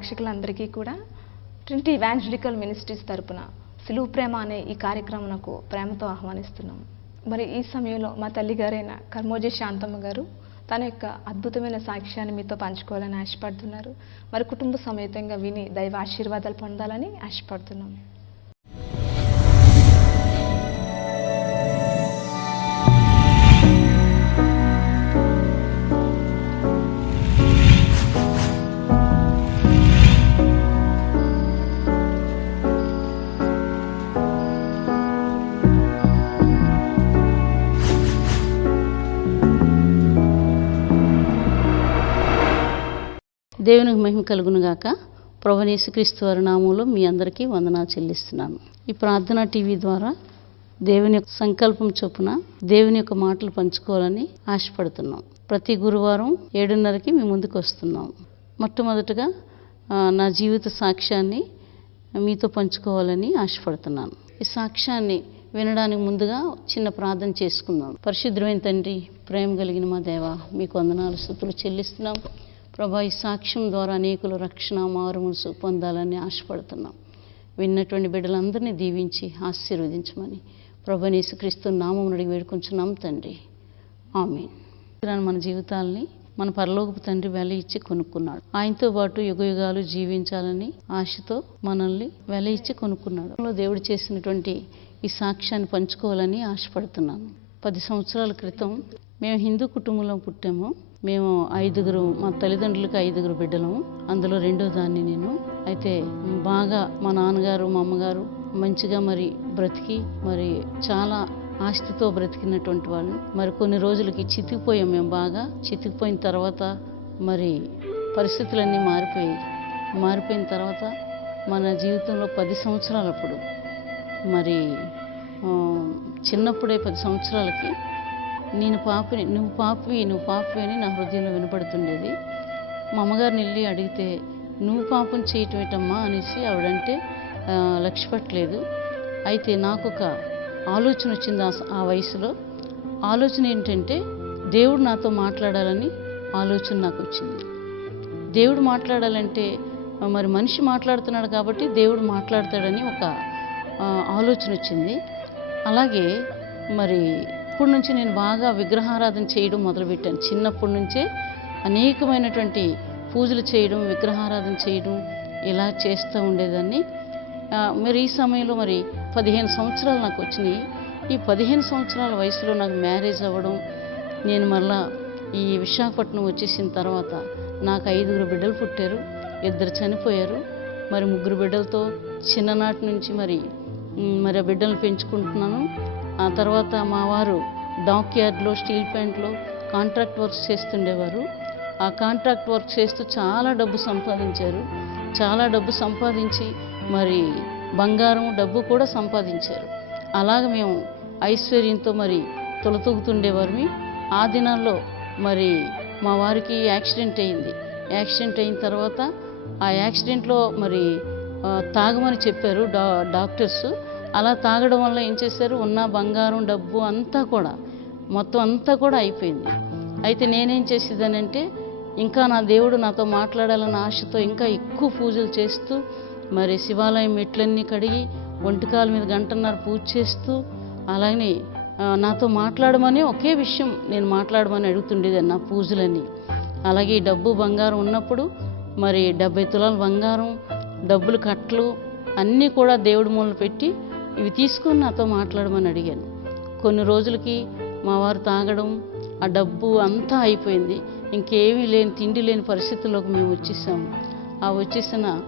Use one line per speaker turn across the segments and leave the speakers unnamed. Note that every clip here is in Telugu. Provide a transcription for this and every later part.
ప్రేక్షకులందరికీ కూడా ట్రింటీ ఇవాంజలికల్ మినిస్ట్రీస్ తరపున సిలువు ప్రేమ అనే ఈ కార్యక్రమంకు ప్రేమతో ఆహ్వానిస్తున్నాం మరి ఈ సమయంలో మా తల్లిగారైన కర్మోజీ శాంతమ్మ గారు తన యొక్క అద్భుతమైన సాక్ష్యాన్ని మీతో పంచుకోవాలని ఆశపడుతున్నారు. మరి కుటుంబ సమేతంగా విని దైవ ఆశీర్వాదాలు పొందాలని ఆశపడుతున్నాం
దేవునికి మహిమ కలుగును ప్రభునేసుక్రీస్తు ప్రభనేసుక్రీస్తు వారి నామంలో మీ అందరికీ వందనాలు చెల్లిస్తున్నాను. ఈ ప్రార్థన టీవీ ద్వారా దేవుని యొక్క సంకల్పం చొప్పున దేవుని యొక్క మాటలు పంచుకోవాలని ఆశపడుతున్నాం. ప్రతి గురువారం ఏడున్నరకి మీ ముందుకు వస్తున్నాం. మొట్టమొదటగా నా జీవిత సాక్ష్యాన్ని మీతో పంచుకోవాలని ఆశపడుతున్నాను. ఈ సాక్ష్యాన్ని వినడానికి ముందుగా చిన్న ప్రార్థన చేసుకుందాం. పరిశుద్ధమైన తండ్రి ప్రేమ కలిగిన మా దేవ మీకు వందనాలు స్థుతులు చెల్లిస్తున్నాం. ప్రభా ఈ సాక్ష్యం ద్వారా అనేకులు రక్షణ మారుమనసు పొందాలని ఆశపడుతున్నాం. విన్నటువంటి బిడ్డలందరినీ దీవించి ఆశీర్వదించమని ప్రభు యేసుక్రీస్తు నామం అడిగి వేడుకుంటున్నాం తండ్రి. ఆమె మన జీవితాల్ని మన పరలోకపు తండ్రి వెల ఇచ్చి కొనుక్కున్నాడు. ఆయనతో పాటు యుగ యుగాలు జీవించాలని ఆశతో మనల్ని వెల ఇచ్చి కొనుక్కున్నాడు. దేవుడు చేసినటువంటి ఈ సాక్ష్యాన్ని పంచుకోవాలని ఆశపడుతున్నాను. పది సంవత్సరాల క్రితం మేము హిందూ కుటుంబంలో పుట్టాము. మేము ఐదుగురు మా తల్లిదండ్రులకు ఐదుగురు బిడ్డలము అందులో రెండో దాన్ని నేను. అయితే బాగా మా నాన్నగారు మా అమ్మగారు మంచిగా మరి బ్రతికి మరి చాలా ఆస్తితో బ్రతికినటువంటి వాళ్ళు. మరి కొన్ని రోజులకి చితికిపోయాం మేము బాగా. చితికిపోయిన తర్వాత మరి పరిస్థితులన్నీ మారిపోయాయి మారిపోయిన తర్వాత మన జీవితంలో పది సంవత్సరాలప్పుడు మరి చిన్నప్పుడే పది సంవత్సరాలకి నేను పాపిని నువ్వు పాపవి నువ్వు పాపవి అని నా హృదయంలో వినపడుతుండేది. మా అమ్మగారిని వెళ్ళి అడిగితే నువ్వు పాపం చేయటం ఏంటమ్మా అనేసి ఆవిడంటే లక్ష్యపట్టలేదు. అయితే నాకు ఒక ఆలోచన వచ్చింది ఆ వయసులో. ఆలోచన ఏంటంటే దేవుడు నాతో మాట్లాడాలని ఆలోచన నాకు వచ్చింది. దేవుడు మాట్లాడాలంటే మరి మనిషి మాట్లాడుతున్నాడు కాబట్టి దేవుడు మాట్లాడతాడని ఒక ఆలోచన వచ్చింది. అలాగే మరి అప్పటి నుంచి నేను బాగా విగ్రహారాధన చేయడం మొదలుపెట్టాను. చిన్నప్పటి నుంచే అనేకమైనటువంటి పూజలు చేయడం విగ్రహారాధన చేయడం ఇలా చేస్తూ ఉండేదాన్ని. మరి ఈ సమయంలో మరి పదిహేను సంవత్సరాలు నాకు వచ్చినాయి. ఈ పదిహేను సంవత్సరాల వయసులో నాకు మ్యారేజ్ అవ్వడం నేను మళ్ళా ఈ విశాఖపట్నం వచ్చేసిన తర్వాత నాకు ఐదుగురు బిడ్డలు పుట్టారు ఇద్దరు చనిపోయారు. మరి ముగ్గురు బిడ్డలతో చిన్ననాటి నుంచి మరి మరి ఆ బిడ్డలను పెంచుకుంటున్నాను. ఆ తర్వాత మా వారు డాక్ యార్డ్లో స్టీల్ ప్యాంట్లో కాంట్రాక్ట్ వర్క్స్ చేస్తుండేవారు. ఆ కాంట్రాక్ట్ వర్క్ చేస్తూ చాలా డబ్బు సంపాదించారు. చాలా డబ్బు సంపాదించి మరి బంగారం డబ్బు కూడా సంపాదించారు. అలాగ మేము ఐశ్వర్యంతో మరి తొలతూగుతుండేవారిని ఆ దినాల్లో మరి మా వారికి యాక్సిడెంట్ అయింది. యాక్సిడెంట్ అయిన తర్వాత ఆ యాక్సిడెంట్లో మరి తాగమని చెప్పారు డా డాక్టర్స్. అలా తాగడం వల్ల ఏం చేశారు? ఉన్న బంగారం డబ్బు అంతా కూడా మొత్తం అంతా కూడా అయిపోయింది. అయితే నేనేం చేసేదానంటే ఇంకా నా దేవుడు నాతో మాట్లాడాలన్న ఆశతో ఇంకా ఎక్కువ పూజలు చేస్తూ మరి శివాలయం మెట్లన్నీ కడిగి ఒంటికాల మీద గంటన్నర పూజ చేస్తూ అలాగే నాతో మాట్లాడమని ఒకే విషయం నేను మాట్లాడమని అడుగుతుండేదాన్ని నా పూజలన్నీ. అలాగే డబ్బు బంగారం ఉన్నప్పుడు మరి డెబ్బై తులాల బంగారం డబ్బులు కట్టలు అన్నీ కూడా దేవుడి మూలన పెట్టి ఇవి తీసుకొని నాతో మాట్లాడమని అడిగాను. కొన్ని రోజులకి మా వారు తాగడం ఆ డబ్బు అంతా అయిపోయింది. ఇంకేమీ లేని తిండి లేని పరిస్థితుల్లోకి మేము వచ్చేసాము. ఆ వచ్చేసిన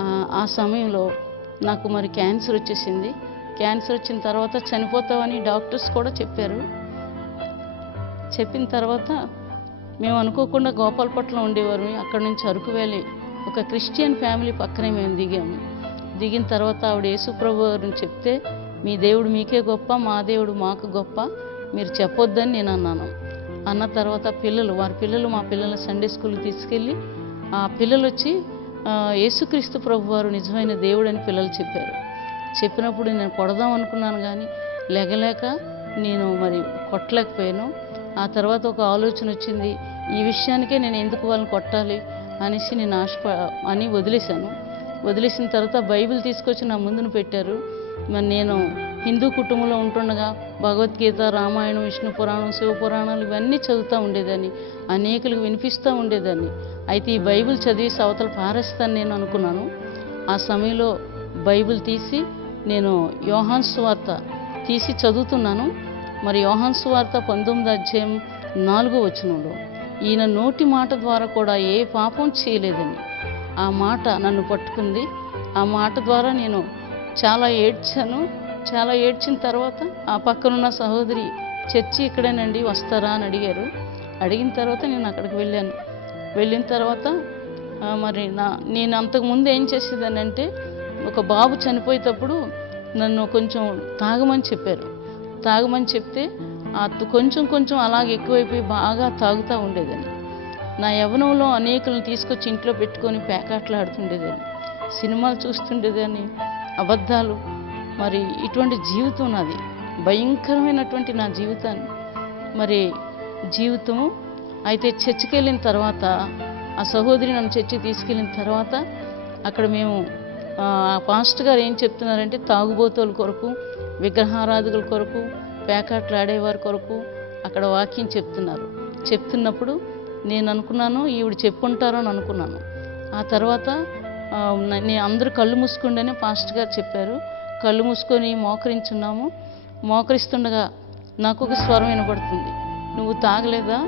ఆ- సమయంలో నాకు మరి క్యాన్సర్ వచ్చేసింది. క్యాన్సర్ వచ్చిన తర్వాత చనిపోతామని డాక్టర్స్ కూడా చెప్పారు. చెప్పిన తర్వాత మేము అనుకోకుండా గోపాలపట్నం ఉండేవారు అక్కడ నుంచి అరకు వెళ్ళి ఒక క్రిస్టియన్ ఫ్యామిలీ పక్కనే మేము దిగాము. దిగిన తర్వాత ఆవిడ యేసుప్రభు గారిని చెప్తే మీ దేవుడు మీకే గొప్ప మా దేవుడు మాకు గొప్ప మీరు చెప్పొద్దని నేను అన్నాను. అన్న తర్వాత పిల్లలు వారి పిల్లలు మా పిల్లలు సండే స్కూల్కి తీసుకెళ్ళి ఆ పిల్లలు వచ్చి యేసుక్రీస్తు ప్రభు వారు నిజమైన దేవుడు అని పిల్లలు చెప్పారు. చెప్పినప్పుడు నేను కొడదాం అనుకున్నాను కానీ లెగలేక నేను మరి కొట్టలేకపోయాను. ఆ తర్వాత ఒక ఆలోచన వచ్చింది ఈ విషయానికే నేను ఎందుకు వాళ్ళని కొట్టాలి? అనేసి నేను ఆశ అని వదిలేశాను. వదిలేసిన తర్వాత బైబిల్ తీసుకొచ్చి నా ముందును పెట్టారు. మరి నేను హిందూ కుటుంబంలో ఉంటుండగా భగవద్గీత రామాయణం విష్ణు పురాణం శివ పురాణాలు ఇవన్నీ చదువుతూ ఉండేదాన్ని. అనేకులకు వినిపిస్తూ ఉండేదాన్ని. అయితే ఈ బైబిల్ చదివి అవతల పారేస్తాను నేను అనుకున్నాను. ఆ సమయంలో బైబిల్ తీసి నేను యోహాన్ సువార్త తీసి చదువుతున్నాను. మరి యోహాన్ సువార్త పంతొమ్మిది అధ్యాయం నాలుగో వచనంలో ఈయన నోటి మాట ద్వారా కూడా ఏ పాపం చేయలేదని. ఆ మాట నన్ను పట్టుకుంది. ఆ మాట ద్వారా నేను చాలా ఏడ్చాను. చాలా ఏడ్చిన తర్వాత ఆ పక్కనున్న సహోదరి చర్చి ఇక్కడేనండి వస్తారా? అని అడిగారు. అడిగిన తర్వాత నేను అక్కడికి వెళ్ళాను. వెళ్ళిన తర్వాత మరి నా నేను అంతకుముందు ఏం చేసేదానంటే ఒక బాబు చనిపోయేటప్పుడు నన్ను కొంచెం తాగమని చెప్పారు. తాగమని చెప్తే కొంచెం కొంచెం అలాగే ఎక్కువైపోయి బాగా తాగుతూ ఉండేదాన్ని. నా యవ్వనంలో అనేకులను తీసుకొచ్చి ఇంట్లో పెట్టుకొని పేకాట్లాడుతుండేదాన్ని సినిమాలు చూస్తుండేదాన్ని అబద్ధాలు. మరి ఇటువంటి జీవితం నాది భయంకరమైనటువంటి నా జీవితాన్ని. మరి జీవితము అయితే చర్చికి వెళ్ళిన తర్వాత ఆ సహోదరి నన్ను చర్చికి తీసుకెళ్ళిన తర్వాత అక్కడ మేము ఆ పాస్టర్ గారు ఏం చెప్తున్నారంటే తాగుబోతుల కొరకు విగ్రహారాధకుల కొరకు పేకాట్లు ఆడేవారి కొరకు అక్కడ వాక్యం చెప్తున్నారు. చెప్తున్నప్పుడు నేను అనుకున్నాను ఈవిడ చెప్పుంటారో అని అనుకున్నాను. ఆ తర్వాత నేను అందరూ కళ్ళు మూసుకుండని పాస్టర్ గారు చెప్పారు. కళ్ళు మూసుకొని మోకరించున్నాము. మోకరిస్తుండగా నాకు ఒక స్వరం వినబడుతుంది. నువ్వు తాగలేదా?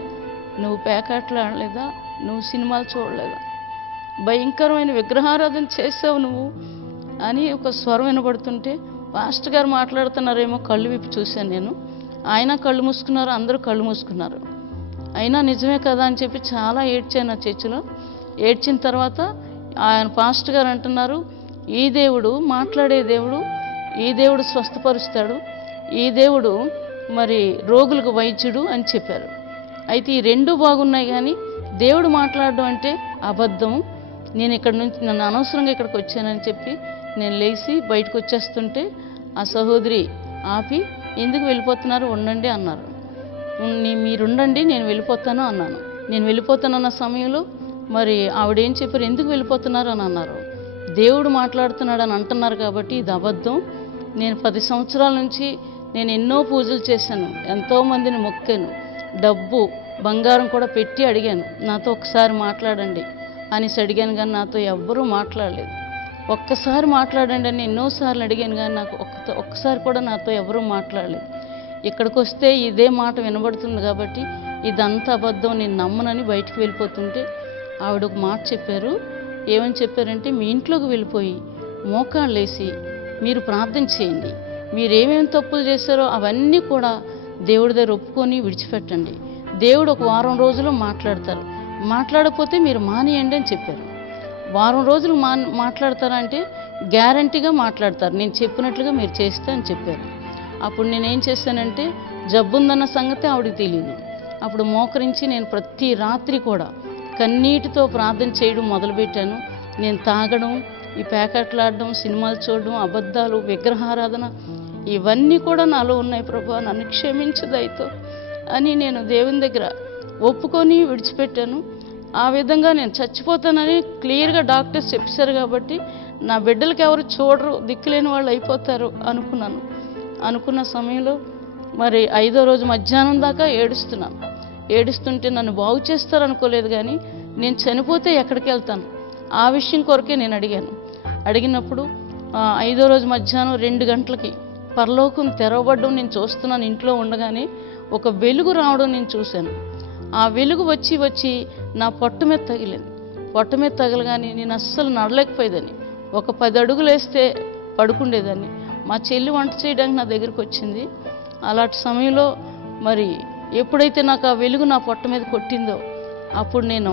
నువ్వు పేకాట్లు ఆడలేదా? నువ్వు సినిమాలు చూడలేదా? భయంకరమైన విగ్రహారాధన చేసావు నువ్వు అని ఒక స్వరం వినబడుతుంటే పాస్టర్ గారు మాట్లాడుతున్నారేమో కళ్ళు విప్పి చూశాను నేను. ఆయన కళ్ళు మూసుకున్నారు అందరూ కళ్ళు మూసుకున్నారు. అయినా నిజమే కదా అని చెప్పి చాలా ఏడ్చాను ఆ చర్చిలో. ఏడ్చిన తర్వాత ఆయన పాస్టర్ గారు అంటున్నారు ఈ దేవుడు మాట్లాడే దేవుడు ఈ దేవుడు స్వస్థపరుస్తాడు ఈ దేవుడు మరి రోగులకు వైద్యుడు అని చెప్పారు. అయితే ఈ రెండు బాగున్నాయి కానీ దేవుడు మాట్లాడడం అంటే అబద్ధం. నేను ఇక్కడ నుంచి నన్ను అనవసరంగా ఇక్కడికి వచ్చానని చెప్పి నేను లేచి బయటకు వచ్చేస్తుంటే ఆ సహోదరి ఆపి ఎందుకు వెళ్ళిపోతున్నారు? ఉండండి అన్నారు. మీరుండండి మీరు ఉండండి నేను వెళ్ళిపోతాను అన్నాను. నేను వెళ్ళిపోతానన్న సమయంలో మరి ఆవిడ ఏం చెప్పారు? ఎందుకు వెళ్ళిపోతున్నారు? అని అన్నారు. దేవుడు మాట్లాడుతున్నాడు అని అంటున్నారు కాబట్టి ఇది అబద్ధం. నేను పది సంవత్సరాల నుంచి నేను ఎన్నో పూజలు చేశాను ఎంతోమందిని మొక్కాను డబ్బు బంగారం కూడా పెట్టి అడిగాను. నాతో ఒకసారి మాట్లాడండి అనేసి అడిగాను కానీ నాతో ఎవ్వరూ మాట్లాడలేదు. ఒక్కసారి మాట్లాడండి అని ఎన్నోసార్లు అడిగాను కానీ నాకు ఒక్క ఒక్కసారి కూడా నాతో ఎవరూ మాట్లాడలేదు. ఇక్కడికి వస్తే ఇదే మాట వినబడుతుంది కాబట్టి ఇదంతా అబద్ధం నేను నమ్మనని బయటికి వెళ్ళిపోతుంటే ఆవిడ ఒక మాట చెప్పారు. ఏమని చెప్పారంటే మీ ఇంట్లోకి వెళ్ళిపోయి మోకాళ్ళు వేసి మీరు ప్రార్థన చేయండి. మీరు ఏమేమి తప్పులు చేశారో అవన్నీ కూడా దేవుడి దగ్గర ఒప్పుకొని విడిచిపెట్టండి. దేవుడు ఒక వారం రోజులు మాట్లాడతారు. మాట్లాడకపోతే మీరు మానేయండి అని చెప్పారు. వారం రోజులు మా మాట్లాడతారంటే గ్యారంటీగా మాట్లాడతారు. నేను చెప్పినట్లుగా మీరు చేస్తే అని చెప్పారు. అప్పుడు నేను ఏం చేశానంటే జబ్బుందన్న సంగతి ఆవిడకి తెలియదు అప్పుడు మోకరించి నేను ప్రతి రాత్రి కూడా కన్నీటితో ప్రార్థన చేయడం మొదలుపెట్టాను. నేను తాగడం ఈ ప్యాకెట్లు ఆడడం సినిమాలు చూడడం అబద్ధాలు విగ్రహారాధన ఇవన్నీ కూడా నాలో ఉన్నాయి ప్రభా. నన్ను క్షమించు దయతో అని నేను దేవుని దగ్గర ఒప్పుకొని విడిచిపెట్టాను. ఆ విధంగా నేను చచ్చిపోతానని క్లియర్గా డాక్టర్స్ చెప్పారు కాబట్టి నా బిడ్డలకు ఎవరు చూడరు దిక్కులేని వాళ్ళు అయిపోతారు అనుకున్నాను. అనుకున్న సమయంలో మరి ఐదో రోజు మధ్యాహ్నం దాకా ఏడుస్తున్నాను ఏడుస్తుంటే నన్ను బాగు చేస్తారు అనుకోలేదు కానీ నేను చనిపోతే ఎక్కడికి వెళ్తాను? ఆ విషయం కొరకే నేను అడిగాను. అడిగినప్పుడు ఐదో రోజు మధ్యాహ్నం రెండు గంటలకి పరలోకం తెరవబడడం నేను చూస్తున్నాను ఇంట్లో ఉండగానే ఒక వెలుగు రావడం నేను చూశాను. ఆ వెలుగు వచ్చి వచ్చి నా పొట్ట మీద తగిలింది. పొట్ట మీద తగలగానే నేను అస్సలు నడలేకపోయేదాన్ని. ఒక పది అడుగులు వేస్తే పడుకుండేదాన్ని. మా చెల్లి వంట చేయడానికి నా దగ్గరికి వచ్చింది. అలాంటి సమయంలో మరి ఎప్పుడైతే నాకు ఆ వెలుగు నా పొట్ట మీద కొట్టిందో అప్పుడు నేను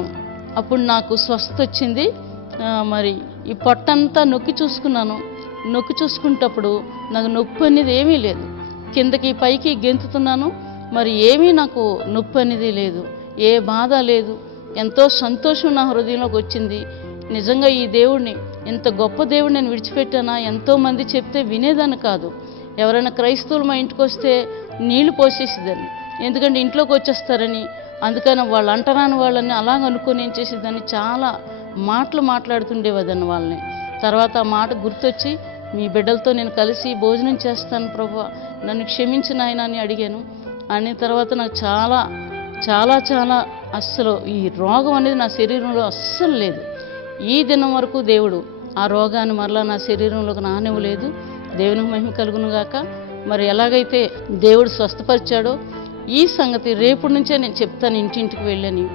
అప్పుడు నాకు స్వస్థత వచ్చింది. మరి ఈ పొట్టంతా నొక్కి చూసుకున్నాను. నొక్కి చూసుకునేటప్పుడు నాకు నొప్పి అనేది ఏమీ లేదు. కిందకి పైకి గెంతుతున్నాను. మరి ఏమీ నాకు నొప్పి అనేది లేదు. ఏ బాధ లేదు. ఎంతో సంతోషం నా హృదయంలోకి వచ్చింది. నిజంగా ఈ దేవుడిని ఇంత గొప్ప దేవుడు నేను విడిచిపెట్టానా? ఎంతోమంది చెప్తే వినేదాన్ని కాదు. ఎవరైనా క్రైస్తవులు మా ఇంటికి వస్తే నీళ్ళు పోసేసేదాన్ని. ఎందుకంటే ఇంట్లోకి వచ్చేస్తారని అందుకని వాళ్ళు అంటరాని వాళ్ళని అలాగ అనుకొని ఏం చేసేదాన్ని? చాలా మాటలు మాట్లాడుతుండేవదన్న వాళ్ళని. తర్వాత ఆ మాట గుర్తొచ్చి మీ బిడ్డలతో నేను కలిసి భోజనం చేస్తాను ప్రభు. నన్ను క్షమించిన ఆయన అని అడిగాను. అనే తర్వాత నాకు చాలా చాలా చాలా అస్సలు ఈ రోగం అనేది నా శరీరంలో అస్సలు లేదు. ఈ దినం వరకు దేవుడు ఆ రోగాన్ని మరలా నా శరీరంలోకి నానివ్వలేదు దేవునికి మహిమ కలుగును గాక. మరి ఎలాగైతే దేవుడు స్వస్థపరిచాడో ఈ సంగతి రేపటి నుంచే నేను చెప్తాను ఇంటింటికి వెళ్ళని.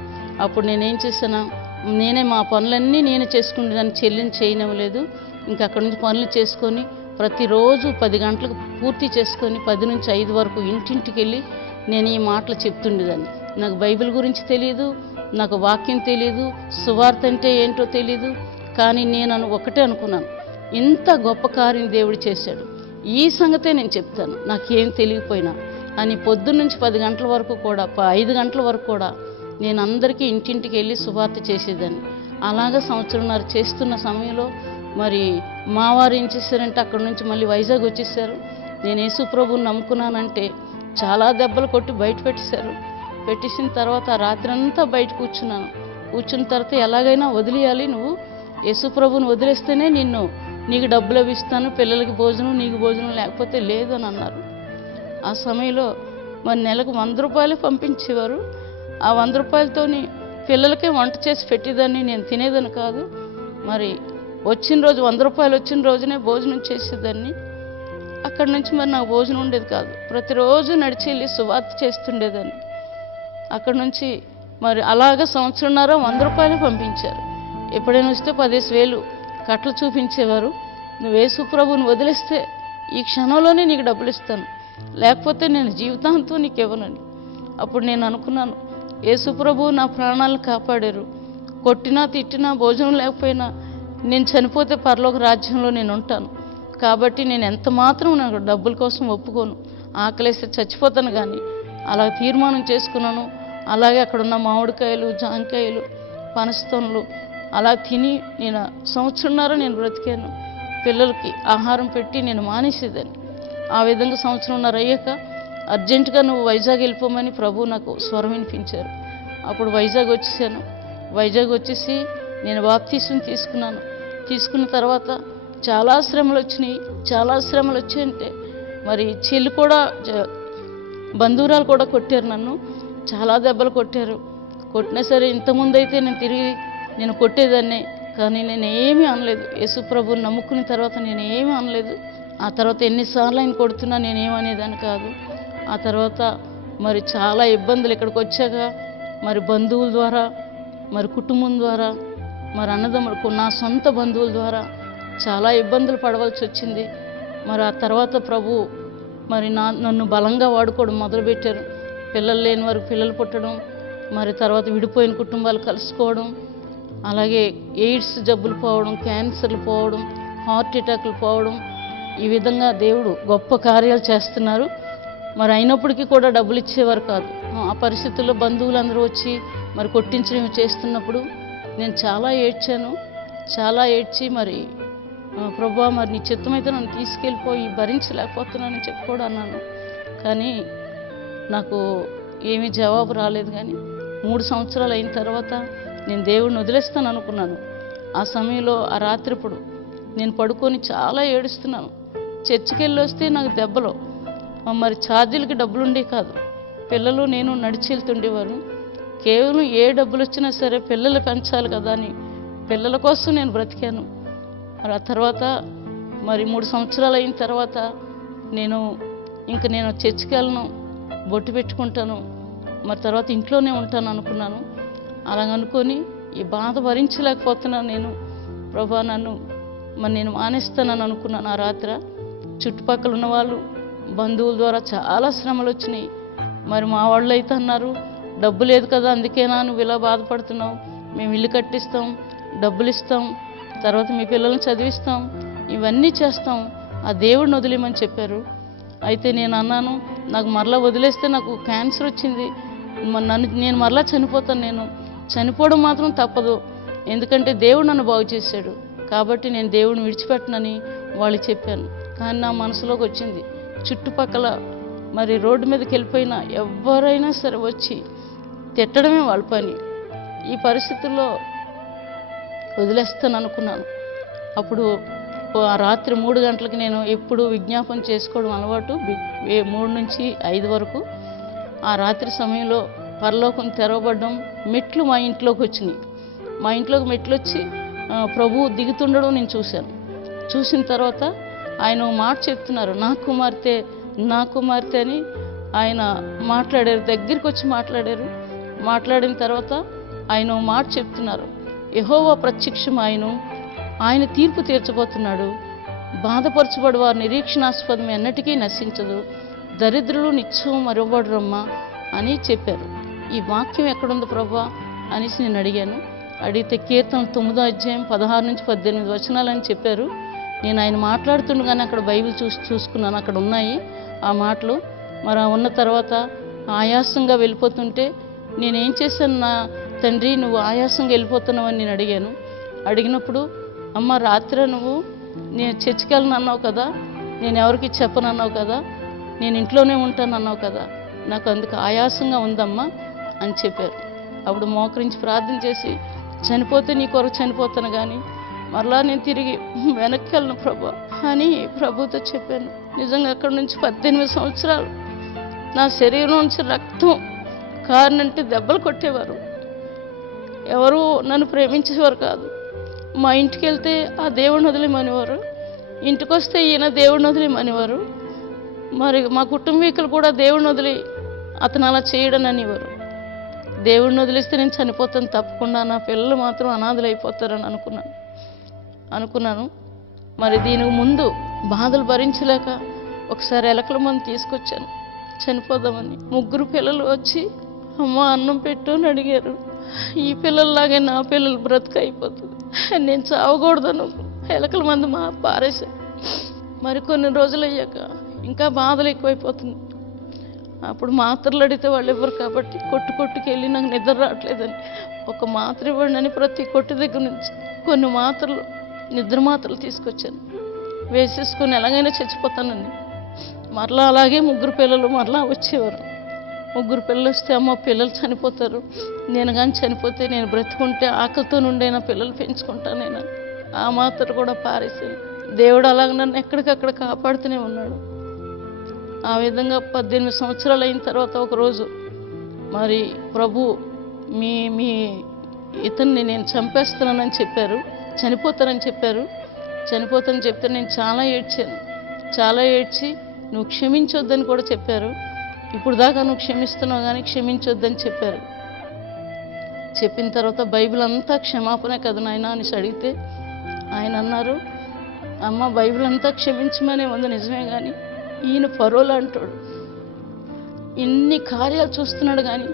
అప్పుడు నేనేం చేశాను? నేనే మా పనులన్నీ నేనే చేసుకుంటే దాన్ని చెల్లిని చేయనివ్వలేదు. ఇంకా అక్కడి నుంచి పనులు చేసుకొని ప్రతిరోజు పది గంటలకు పూర్తి చేసుకొని పది నుంచి ఐదు వరకు ఇంటింటికి వెళ్ళి నేను ఈ మాటలు చెప్తుండేదాన్ని. నాకు బైబిల్ గురించి తెలియదు నాకు వాక్యం తెలియదు సువార్త అంటే ఏంటో తెలియదు కానీ నేను ఒకటే అనుకున్నాను. ఇంత గొప్ప కార్యం దేవుడు చేశాడు. ఈ సంగతే నేను చెప్తాను. నాకేం తెలియకపోయినా అని పొద్దున్న నుంచి పది గంటల వరకు కూడా ప- ఐదు గంటల వరకు కూడా నేను అందరికీ ఇంటింటికి వెళ్ళి శుభార్త చేసేదాన్ని. అలాగ సంవత్సరంన్నర చేస్తున్న సమయంలో మరి మా వారు ఏం చేశారంటే అక్కడి నుంచి మళ్ళీ వైజాగ్ వచ్చేసారు. నేను యేసుప్రభుని నమ్ముకున్నానంటే చాలా దెబ్బలు కొట్టి బయట పెట్టేశారు. పెట్టేసిన తర్వాత రాత్రంతా బయట కూర్చున్నాను. కూర్చున్న తర్వాత ఎలాగైనా వదిలేయాలి నువ్వు. యేసు వదిలేస్తేనే నిన్ను నీకు డబ్బులు ఇస్తాను పిల్లలకి భోజనం నీకు భోజనం లేకపోతే లేదు అని అన్నారు. ఆ సమయంలో మరి నెలకు వంద రూపాయలు పంపించేవారు. ఆ వంద రూపాయలతోని పిల్లలకే వంట చేసి పెట్టేదాన్ని నేను తినేదని కాదు. మరి వచ్చిన రోజు వంద రూపాయలు వచ్చిన రోజునే భోజనం చేసేదాన్ని. అక్కడి నుంచి మరి నాకు భోజనం ఉండేది కాదు. ప్రతిరోజు నడిచి వెళ్ళి సువార్త చేస్తుండేదాన్ని. అక్కడ నుంచి మరి అలాగ సంవత్సరంన్నర వంద రూపాయలు పంపించారు. ఎప్పుడైనా వస్తే పదేసి వేలు కట్టలు చూపించేవారు. నువ్వు యేసు ప్రభువుని వదిలేస్తే ఈ క్షణంలోనే నీకు డబ్బులు ఇస్తాను. లేకపోతే నేను జీవితాంతం నీకు ఇవ్వనని. అప్పుడు నేను అనుకున్నాను ఏ ప్రభువు నా ప్రాణాలను కాపాడారు. కొట్టినా తిట్టినా భోజనం లేకపోయినా నేను చనిపోతే పరలోక రాజ్యంలో నేను ఉంటాను. కాబట్టి నేను ఎంత మాత్రం నాకు డబ్బుల కోసం ఒప్పుకోను. ఆకలేస్తే చచ్చిపోతాను కానీ అలా తీర్మానం చేసుకున్నాను. అలాగే అక్కడ ఉన్న మామిడికాయలు జాంకాయలు పనస్తోన్లు అలా తిని నేను సంవత్సరంన్నర నేను బ్రతికాను. పిల్లలకి ఆహారం పెట్టి నేను మానేసేదాన్ని. ఆ విధంగా సంవత్సరంన్నర అయ్యాక అర్జెంటుగా నువ్వు వైజాగ్ వెళ్ళిపోమని ప్రభు నాకు స్వరం వినిపించారు. అప్పుడు వైజాగ్ వచ్చేసాను. వైజాగ్ వచ్చేసి నేను బాప్తీసం తీసుకున్నాను. తీసుకున్న తర్వాత చాలా శ్రమలు వచ్చినాయి. చాలా శ్రమలు వచ్చాయంటే మరి చెల్లి కూడా బంధువురాలు కూడా కొట్టారు నన్ను. చాలా దెబ్బలు కొట్టారు. కొట్టినా సరే ఇంతకుముందు అయితే నేను తిరిగి నేను కొట్టేదాన్ని కానీ నేను ఏమీ అనలేదు. యేసు ప్రభుని నమ్ముకున్న తర్వాత నేను ఏమీ అనలేదు. ఆ తర్వాత ఎన్నిసార్లు ఆయన కొడుతున్నా నేను ఏమనేదాన్ని కాదు. ఆ తర్వాత మరి చాలా ఇబ్బందులు ఇక్కడికి వచ్చాక మరి బంధువుల ద్వారా మరి కుటుంబం ద్వారా మరి అన్నదమ్ములకు నా సొంత బంధువుల ద్వారా చాలా ఇబ్బందులు పడవలసి వచ్చింది. మరి ఆ తర్వాత ప్రభు మరి నా నన్ను బలంగా వాడుకోవడం మొదలుపెట్టారు. పిల్లలు లేని వారికి పిల్లలు పుట్టడం మరి తర్వాత విడిపోయిన కుటుంబాలు కలుసుకోవడం అలాగే ఎయిడ్స్ జబ్బులు పోవడం క్యాన్సర్లు పోవడం హార్ట్ అటాక్లు పోవడం ఈ విధంగా దేవుడు గొప్ప కార్యాలు చేస్తున్నారు. మరి అయినప్పటికీ కూడా డబ్బులు ఇచ్చేవారు కాదు. ఆ పరిస్థితుల్లో బంధువులందరూ వచ్చి మరి కొట్టించడం చేస్తున్నప్పుడు నేను చాలా ఏడ్చాను. చాలా ఏడ్చి మరి ప్రభా మరి నీ చిత్తమైతే నన్ను తీసుకెళ్ళిపోయి భరించలేకపోతున్నానని చెప్పి కూడా అన్నాను. కానీ నాకు ఏమీ జవాబు రాలేదు కానీ మూడు సంవత్సరాలు అయిన తర్వాత నేను దేవుడిని వదిలేస్తాను అనుకున్నాను. ఆ సమయంలో ఆ రాత్రిప్పుడు నేను పడుకొని చాలా ఏడుస్తున్నాను. చర్చికి వెళ్ళి వస్తే నాకు దెబ్బలు. మరి ఛార్జీలకి డబ్బులు ఉండే కాదు. పిల్లలు నేను నడిచి వెళ్తుండేవారు. కేవలం ఏ డబ్బులు వచ్చినా సరే పిల్లలు పెంచాలి కదా అని పిల్లల కోసం నేను బ్రతికాను. మరి ఆ తర్వాత మరి మూడు సంవత్సరాలు అయిన తర్వాత నేను ఇంక నేను చర్చికి వెళ్ళను బొట్టు పెట్టుకుంటాను. మరి తర్వాత ఇంట్లోనే ఉంటాను అనుకున్నాను. అలాగనుకొని ఈ బాధ భరించలేకపోతున్నాను నేను. ప్రభా నన్ను మరి నేను మానేస్తానని అనుకున్నాను ఆ రాత్ర. చుట్టుపక్కల ఉన్న వాళ్ళు బంధువుల ద్వారా చాలా శ్రమలు వచ్చినాయి. మరి మా వాళ్ళు అయితే అన్నారు డబ్బు లేదు కదా అందుకేనా నువ్వు ఇలా బాధపడుతున్నావు. మేము ఇల్లు కట్టిస్తాం డబ్బులు ఇస్తాం తర్వాత మీ పిల్లల్ని చదివిస్తాం ఇవన్నీ చేస్తాం. ఆ దేవుడిని వదిలేమని చెప్పారు. అయితే నేను అన్నాను నాకు మరలా వదిలేస్తే నాకు క్యాన్సర్ వచ్చింది. మరి నన్ను నేను మరలా చనిపోతాను నేను. చనిపోవడం మాత్రం తప్పదు. ఎందుకంటే దేవుడు నన్ను బాగు చేశాడు. కాబట్టి నేను దేవుడిని విడిచిపెట్టనని వాళ్ళు చెప్పాను కానీ నా మనసులోకి వచ్చింది. చుట్టుపక్కల మరి రోడ్డు మీదకి వెళ్ళిపోయిన ఎవరైనా సరే వచ్చి తిట్టడమే వాళ్ళ పని. ఈ పరిస్థితుల్లో వదిలేస్తాను అనుకున్నాను. అప్పుడు ఆ రాత్రి మూడు గంటలకు నేను ఎప్పుడు విజ్ఞాపన చేసుకోవడం అలవాటు. బి- మూడు నుంచి ఐదు వరకు. ఆ రాత్రి సమయంలో పరలోకం తెరవబడడం మెట్లు మా ఇంట్లోకి వచ్చినాయి. మా ఇంట్లోకి మెట్లు వచ్చి ప్రభువు దిగుతుండడం నేను చూశాను. చూసిన తర్వాత ఆయన మాట చెప్తున్నారు నా కుమార్తె నా కుమార్తె అని ఆయన మాట్లాడారు దగ్గరికి వచ్చి మాట్లాడారు. మాట్లాడిన తర్వాత ఆయన మాట చెప్తున్నారు యహోవా ప్రత్యక్షం ఆయన ఆయన తీర్పు తీర్చబోతున్నాడు. బాధపరచబడి వారి నిరీక్షణాస్పదం ఎన్నటికీ నశించదు. దరిద్రులు నిత్యం మరవబడరమ్మా అని చెప్పారు. ఈ వాక్యం ఎక్కడుంది ప్రభా అనేసి నేను అడిగాను. అడిగితే కీర్తన తొమ్మిదో అధ్యాయం పదహారు నుంచి పద్దెనిమిది వచనాలని చెప్పారు. నేను ఆయన మాట్లాడుతుండగానే అక్కడ బైబిల్ చూసి చూసుకున్నాను. అక్కడ ఉన్నాయి ఆ మాటలు. మరి ఉన్న తర్వాత ఆయాసంగా వెళ్ళిపోతుంటే నేనేం చేశాను నా తండ్రి నువ్వు ఆయాసంగా వెళ్ళిపోతున్నావని నేను అడిగాను. అడిగినప్పుడు అమ్మ రాత్రి నువ్వు నేను చర్చికి అన్నావు కదా? నేను ఎవరికి చెప్పను అన్నావు కదా? నేను ఇంట్లోనే ఉంటాను అన్నావు కదా? నాకు అందుకు ఆయాసంగా ఉందమ్మా. అని చెప్పారు. అప్పుడు మోకరించి ప్రార్థన చేసి చనిపోతే నీ కొరకు చనిపోతాను కానీ మరలా నేను తిరిగి వెనక్కి వెళ్ళను ప్రభు అని ప్రభుతో చెప్పాను. నిజంగా అక్కడి నుంచి పద్దెనిమిది సంవత్సరాలు నా శరీరం నుంచి రక్తం కారణంటే దెబ్బలు కొట్టేవారు. ఎవరు నన్ను ప్రేమించేవారు కాదు. మా ఇంటికి వెళ్తే ఆ దేవుడిని వదిలేమనేవారు. ఇంటికి వస్తే ఈయన దేవుడిని వదిలేమనేవారు. మరి మా కుటుంబీకులు కూడా దేవుడిని వదిలి అతను అలా చేయడం అనేవారు. దేవుడిని వదిలేస్తే నేను చనిపోతాను తప్పకుండా. నా పిల్లలు మాత్రం అనాథలు అయిపోతారని అనుకున్నాను. అనుకున్నాను. మరి దీనికి ముందు బాధలు భరించలేక ఒకసారి ఎలకల మంది తీసుకొచ్చాను. చనిపోదామని ముగ్గురు పిల్లలు వచ్చి అమ్మ అన్నం పెట్టు అని అడిగారు. ఈ పిల్లల్లాగే నా పిల్లలు బ్రతుకు అయిపోతుంది. నేను చావకూడదను ఎలకల మంది మా పారేశాను. మరి కొన్ని రోజులు అయ్యాక ఇంకా బాధలు ఎక్కువైపోతుంది అప్పుడు మాత్రలు అడిగితే వాళ్ళు ఇవ్వరు కాబట్టి కొట్టు కొట్టుకెళ్ళి నాకు నిద్ర రావట్లేదని ఒక మాత్ర ఇవ్వండి అని ప్రతి కొట్టు దగ్గర నుంచి కొన్ని మాత్రలు నిద్ర మాత్రలు తీసుకొచ్చాను. వేసేసుకొని ఎలాగైనా చచ్చిపోతానని మరలా అలాగే ముగ్గురు పిల్లలు మరలా వచ్చేవారు. ముగ్గురు పిల్లలు వస్తే అమ్మ పిల్లలు చనిపోతారు. నేను కానీ చనిపోతే నేను బ్రతుకుంటే ఆకలితో నుండే నా పిల్లలు పెంచుకుంటాను నేను ఆ మాత్ర కూడా పారేసాను దేవుడు అలాగ నన్ను ఎక్కడికక్కడ కాపాడుతూనే ఉన్నాడు. ఆ విధంగా పద్దెనిమిది సంవత్సరాలు అయిన తర్వాత ఒకరోజు మరి ప్రభు మీ మీ ఇతన్ని నేను చంపేస్తున్నానని చెప్పారు చనిపోతానని చెప్పారు. చనిపోతానని చెప్తే నేను చాలా ఏడ్చాను. చాలా ఏడ్చి నువ్వు క్షమించొద్దని కూడా చెప్పారు. ఇప్పుడు దాకా నువ్వు క్షమిస్తున్నావు కానీ క్షమించొద్దని చెప్పారు. చెప్పిన తర్వాత బైబిల్ అంతా క్షమాపణ కదా నాయన అని అడిగితే ఆయన అన్నారు అమ్మ బైబిల్ అంతా క్షమించమనే ఉంది నిజమే కానీ ఈయన పరోలు అంటాడు. ఇన్ని కార్యాలు చూస్తున్నాడు కానీ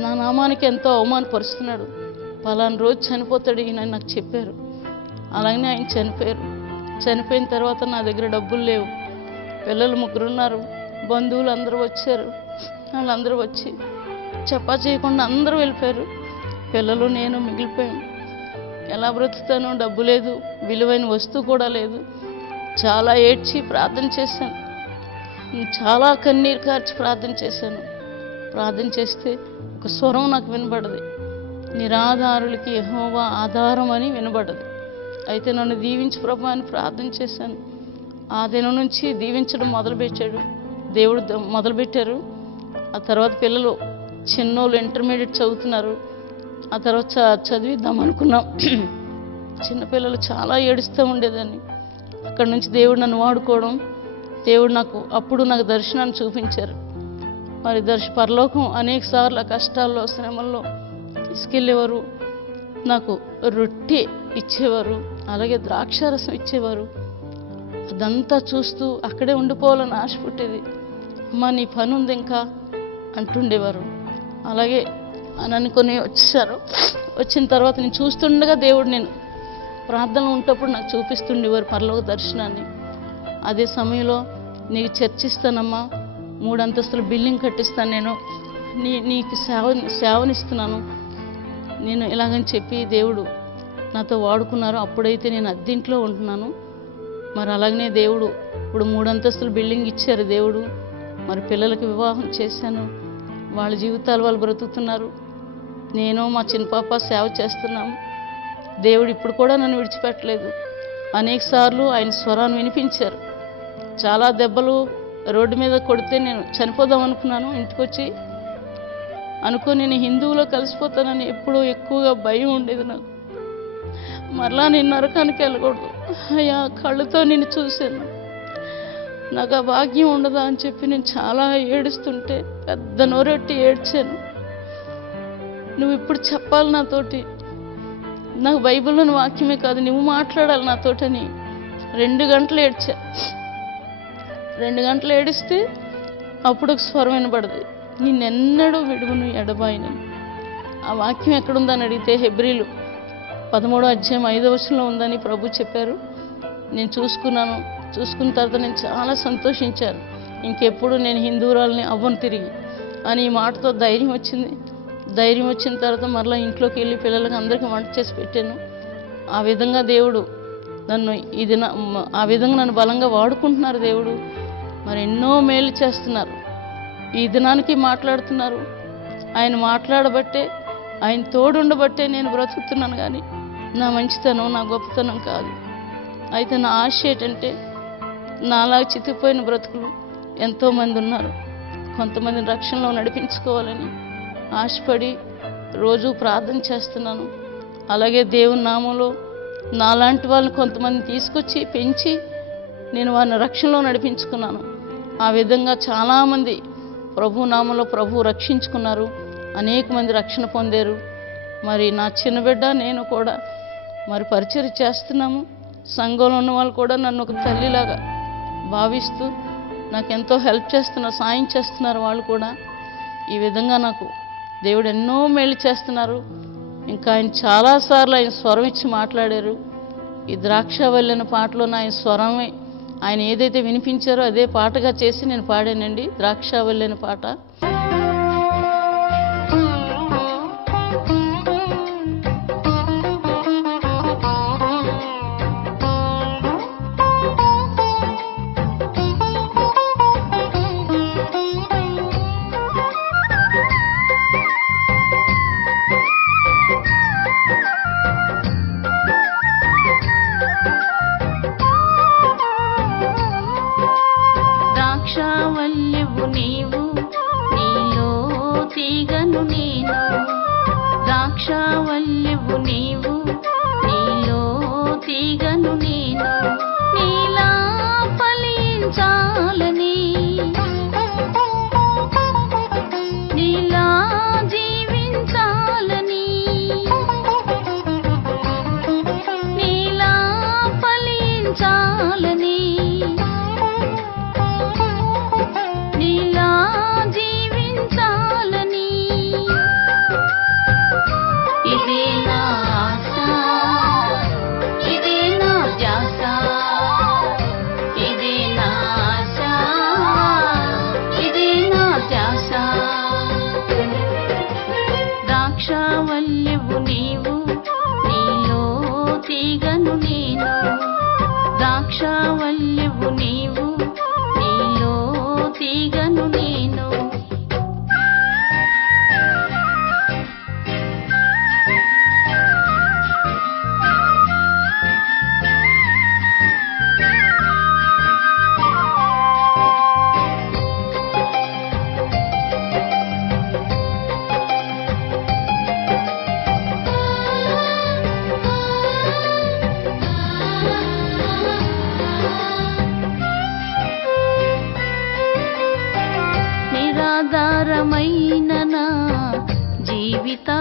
నా నామానికి ఎంతో అవమానపరుస్తున్నాడు. పలానా రోజు చనిపోతాడు ఈయన అని నాకు చెప్పారు. అలాగనే ఆయన చనిపోయారు. చనిపోయిన తర్వాత నా దగ్గర డబ్బులు లేవు. పిల్లలు ముగ్గురు ఉన్నారు. బంధువులు అందరూ వచ్చారు. వాళ్ళందరూ వచ్చి చపా చేయకుండా అందరూ వెళ్ళిపోయారు. పిల్లలు నేను మిగిలిపోయాను ఎలా బ్రతుకుతాను డబ్బు లేదు. విలువైన వస్తువు కూడా లేదు. చాలా ఏడ్చి ప్రార్థన చేశాను. చాలా కన్నీరు కార్చి ప్రార్థన చేశాను. ప్రార్థన చేస్తే ఒక స్వరం నాకు వినబడది. నిరాధారులకి ఎహోవా ఆధారం అని వినబడదు. అయితే నన్ను దీవించి ప్రభా అని ప్రార్థన చేశాను. ఆ దినం నుంచి దీవించడం మొదలుపెట్టాడు. దేవుడు మొదలుపెట్టారు. ఆ తర్వాత పిల్లలు చిన్నోళ్ళు ఇంటర్మీడియట్ చదువుతున్నారు. ఆ తర్వాత చదివిద్దాం అనుకున్నాం. చిన్నపిల్లలు చాలా ఏడుస్తూ ఉండేదాన్ని. అక్కడి నుంచి దేవుడు నన్ను వాడుకోవడం దేవుడు నాకు అప్పుడు నాకు దర్శనాన్ని చూపించారు. మరి దర్శ పరలోకం అనేక సార్లు ఆ కష్టాల్లో శ్రమల్లో తీసుకెళ్ళేవారు. నాకు రొట్టె ఇచ్చేవారు అలాగే ద్రాక్షారసం ఇచ్చేవారు. అదంతా చూస్తూ అక్కడే ఉండిపోవాలని ఆశ పుట్టేది. అమ్మ నీ పని ఉంది ఇంకా అంటుండేవారు. అలాగే అని అనుకుని వచ్చేసారు వచ్చిన తర్వాత నేను చూస్తుండగా దేవుడు నేను ప్రార్థనలు ఉంటప్పుడు నాకు చూపిస్తుండేవారు పరలోక దర్శనాన్ని. అదే సమయంలో నీకు చర్చిస్తానమ్మా మూడు అంతస్తుల బిల్డింగ్ కట్టిస్తాను నేను. నీ నీకు సేవ సేవనిస్తున్నాను. నేను ఇలాగని చెప్పి దేవుడు నాతో వాడుకున్నారు. అప్పుడైతే నేను అద్దెంట్లో ఉంటున్నాను. మరి అలాగనే దేవుడు ఇప్పుడు మూడు అంతస్తుల బిల్డింగ్ ఇచ్చారు దేవుడు. మరి పిల్లలకి వివాహం చేశాను. వాళ్ళ జీవితాలు వాళ్ళు బ్రతుకుతున్నారు. నేను మా చిన్న పాప సేవ చేస్తున్నాము దేవుడు ఇప్పుడు కూడా నన్ను విడిచిపెట్టలేదు. అనేక సార్లు ఆయన స్వరాన్ని వినిపించారు. చాలా దెబ్బలు రోడ్డు మీద కొడితే నేను చనిపోదాం అనుకున్నాను ఇంటికి వచ్చి అనుకో నేను హిందువులో కలిసిపోతానని ఎప్పుడూ ఎక్కువగా భయం ఉండేది నాకు. మరలా నేను నరకానికి వెళ్ళకూడదు. అయ్యా కళ్ళతో నేను చూశాను. నాకు ఆ భాగ్యం ఉండదా అని చెప్పి నేను చాలా ఏడుస్తుంటే పెద్ద నోరెట్టి ఏడ్చాను. నువ్వు ఇప్పుడు చెప్పాలి నాతోటి. నాకు బైబిల్లోని వాక్యమే కాదు నువ్వు మాట్లాడాలి నాతోటని రెండు గంటలు ఏడ్చా. రెండు గంటలు ఏడిస్తే అప్పుడు ఒక స్వరం వినబడదు. నిన్నెన్నడూ విడుగును ఎడబాయినని ఆ వాక్యం ఎక్కడుందని అడిగితే హెబ్రిలు పదమూడో అధ్యాయం ఐదో వర్షంలో ఉందని ప్రభు చెప్పారు. నేను చూసుకున్నాను. చూసుకున్న తర్వాత నేను చాలా సంతోషించాను. ఇంకెప్పుడు నేను హిందూరాలని అవ్వను తిరిగి అని ఈ మాటతో ధైర్యం వచ్చింది. ధైర్యం వచ్చిన తర్వాత మరలా ఇంట్లోకి వెళ్ళి పిల్లలకి అందరికీ వంట చేసి పెట్టాను. ఆ విధంగా దేవుడు నన్ను ఇది ఆ విధంగా నన్ను బలంగా వాడుకుంటున్నారు దేవుడు. మరి ఎన్నో మేలు చేస్తున్నారు. ఈ దినానికి మాట్లాడుతున్నారు. ఆయన మాట్లాడబట్టే ఆయన తోడుండబట్టే నేను బ్రతుకుతున్నాను కానీ నా మంచితనం నా గొప్పతనం కాదు. అయితే నా ఆశ ఏంటంటే నాలా చితికిపోయిన బ్రతుకులు ఎంతోమంది ఉన్నారు. కొంతమందిని రక్షణలో నడిపించుకోవాలని ఆశపడి రోజు ప్రార్థన చేస్తున్నాను. అలాగే దేవుని నామంలో నాలాంటి వాళ్ళని కొంతమంది తీసుకొచ్చి పెంచి నేను వారిని రక్షణలో నడిపించుకున్నాను. ఆ విధంగా చాలామంది ప్రభు నామంలో ప్రభు రక్షించుకున్నారు. అనేక మంది రక్షణ పొందారు. మరి నా చిన్న బిడ్డ నేను కూడా మరి పరిచయం చేస్తున్నాము. సంఘంలో ఉన్న వాళ్ళు కూడా నన్ను ఒక తల్లిలాగా భావిస్తూ నాకు ఎంతో హెల్ప్ చేస్తున్నారు సాయం చేస్తున్నారు వాళ్ళు కూడా. ఈ విధంగా నాకు దేవుడు ఎన్నో మేలు చేస్తున్నారు. ఇంకా ఆయన చాలాసార్లు ఆయన స్వరం ఇచ్చి మాట్లాడారు. ఈ ద్రాక్ష వెళ్ళిన పాటలో ఆయన స్వరమే ఆయన ఏదైతే వినిపించారో అదే పాటగా చేసి నేను పాడానండి. ద్రాక్ష వెళ్ళిన పాట. నిరాధారమైన నా జీవితా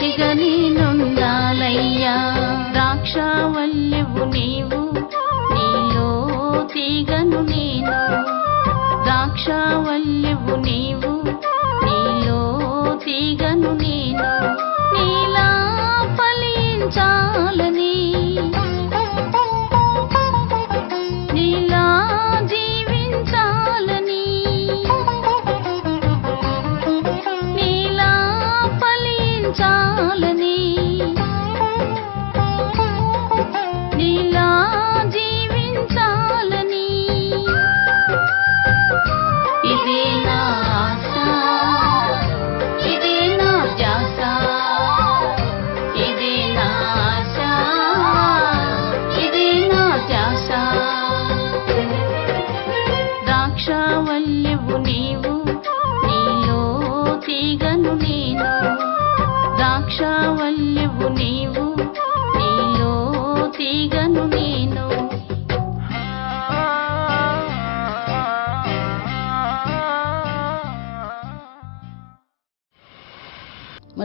ಸಾಕ್ಷಿಗ ನೀನು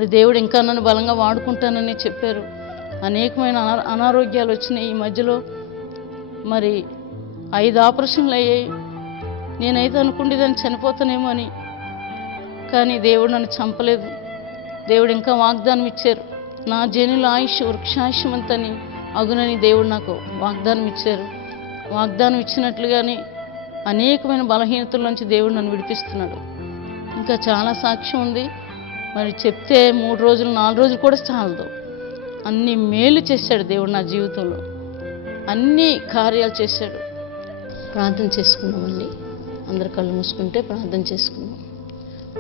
మరి దేవుడు ఇంకా నన్ను బలంగా వాడుకుంటానని చెప్పారు. అనేకమైన అనారోగ్యాలు వచ్చినాయి ఈ మధ్యలో. మరి ఐదు ఆపరేషన్లు అయ్యాయి. నేనైతే అనుకుండేదాన్ని చనిపోతానేమో అని. కానీ దేవుడు నన్ను చంపలేదు. దేవుడు ఇంకా వాగ్దానం ఇచ్చారు. నా జనుల ఆయుష్ వృక్షాయుషమంతని అగునని దేవుడు నాకు వాగ్దానం ఇచ్చారు. వాగ్దానం ఇచ్చినట్లుగానే అనేకమైన బలహీనతల నుంచి దేవుడు నన్ను విడిపిస్తున్నాడు. ఇంకా చాలా సాక్ష్యం ఉంది. మరి చెప్తే మూడు రోజులు నాలుగు రోజులు కూడా చాలదు. అన్ని మేలు చేశాడు దేవుడు నా జీవితంలో. అన్ని కార్యాలు చేశాడు. ప్రార్థన చేసుకున్నామండి అందరు కళ్ళు మూసుకుంటే ప్రార్థన చేసుకున్నాం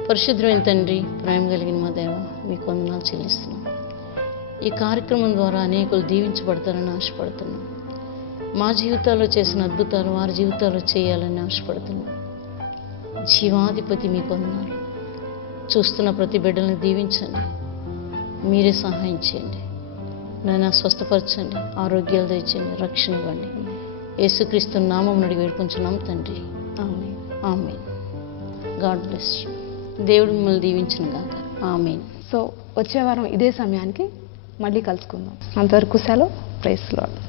పరిశుద్ధమైన తండ్రి ప్రేమ కలిగిన మా దేవ మీకు వందనాలు చెల్లిస్తున్నాం. ఈ కార్యక్రమం ద్వారా అనేకులు దీవించబడతారని ఆశపడుతున్నాం. మా జీవితాల్లో చేసిన అద్భుతాలు వారి జీవితాల్లో చేయాలని ఆశపడుతున్నాం. జీవాధిపతి మీకు వందనాలు. చూస్తున్న ప్రతి బిడ్డల్ని దీవించండి. మీరే సహాయం చేయండి. నన్ను స్వస్థపరచండి. ఆరోగ్యాలు తెచ్చండి రక్షణ ఇవ్వండి. యేసుక్రీస్తు నామం నడిగి వేడుకుంటున్నాం తండ్రి. ఆమె ఆమె గాడ్ బ్లెస్ యూ. దేవుడు మిమ్మల్ని దీవించిన గాక. ఆమె
సో వచ్చే వారం ఇదే సమయానికి మళ్ళీ కలుసుకుందాం. అంతవరకు సెలవు. Price lord